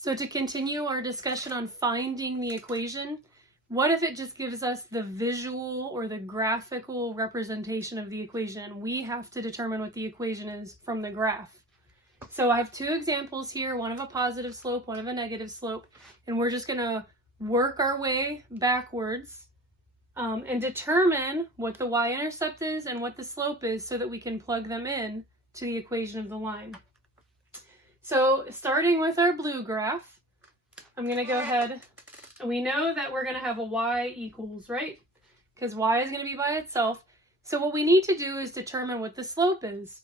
So to continue our discussion on finding the equation, what if it just gives us the visual or the graphical representation of the equation? We have to determine what the equation is from the graph. So I have two examples here, one of a positive slope, one of a negative slope, and we're just going to work our way backwards and determine what the y-intercept is and what the slope is so that we can plug them in to the equation of the line. So starting with our blue graph, I'm going to go ahead, and we know that we're going to have a y equals, right? Because y is going to be by itself. So what we need to do is determine what the slope is.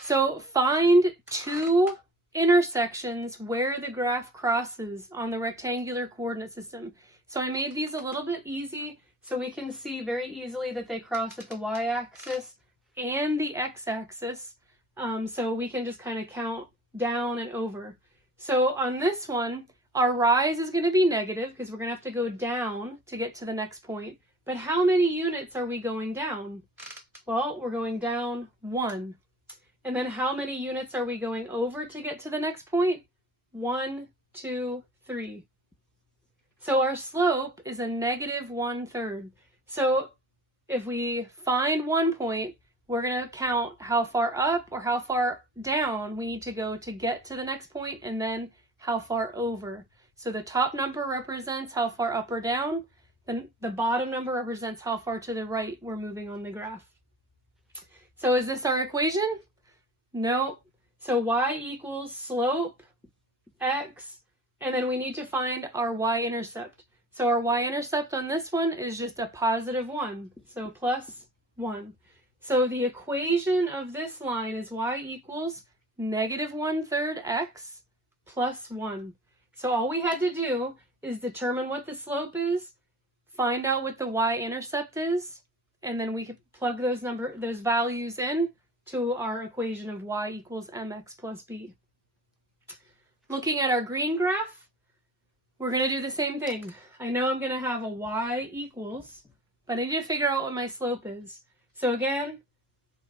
So find two intersections where the graph crosses on the rectangular coordinate system. So I made these a little bit easy so we can see very easily that they cross at the y-axis and the x-axis. So we can just kind of count down and over. So on this one, our rise is going to be negative because we're going to have to go down to get to the next point. But how many units are we going down? Well, we're going down 1. And then how many units are we going over to get to the next point? 1, 2, 3. So our slope is a negative 1/3. So if we find one point, we're going to count how far up or how far down we need to go to get to the next point, and then how far over. So the top number represents how far up or down, then the bottom number represents how far to the right we're moving on the graph. So is this our equation? No. So y equals slope x, and then we need to find our y-intercept. So our y-intercept on this one is just a positive 1, so plus 1. So the equation of this line is y equals negative 1/3 x plus 1. So all we had to do is determine what the slope is, find out what the y-intercept is, and then we could plug those values in to our equation of y equals mx plus b. Looking at our green graph, we're going to do the same thing. I know I'm going to have a y equals, but I need to figure out what my slope is. So again,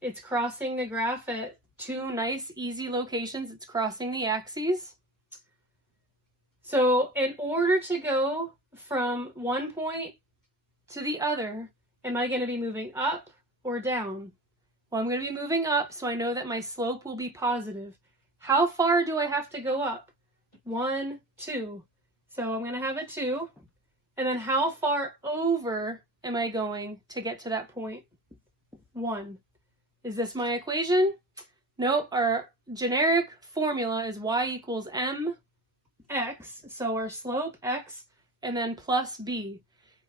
it's crossing the graph at two nice, easy locations. It's crossing the axes. So in order to go from one point to the other, am I going to be moving up or down? Well, I'm going to be moving up, so I know that my slope will be positive. How far do I have to go up? 1, 2. So I'm going to have a 2. And then how far over am I going to get to that point? 1. Is this my equation? Nope. Our generic formula is y equals mx, so our slope x, and then plus b.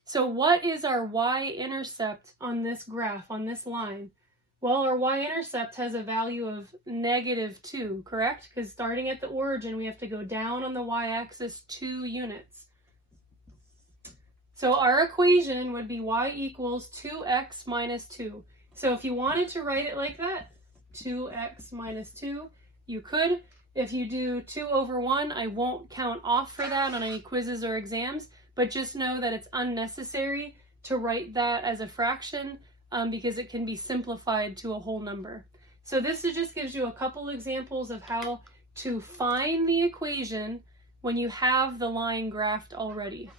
So what is our y-intercept on this graph, on this line? Well, our y-intercept has a value of -2, correct? Because starting at the origin, we have to go down on the y-axis 2 units. So our equation would be y equals 2x minus 2. So if you wanted to write it like that, 2x minus 2, you could. If you do 2 over 1, I won't count off for that on any quizzes or exams, but just know that it's unnecessary to write that as a fraction because it can be simplified to a whole number. So this just gives you a couple examples of how to find the equation when you have the line graphed already.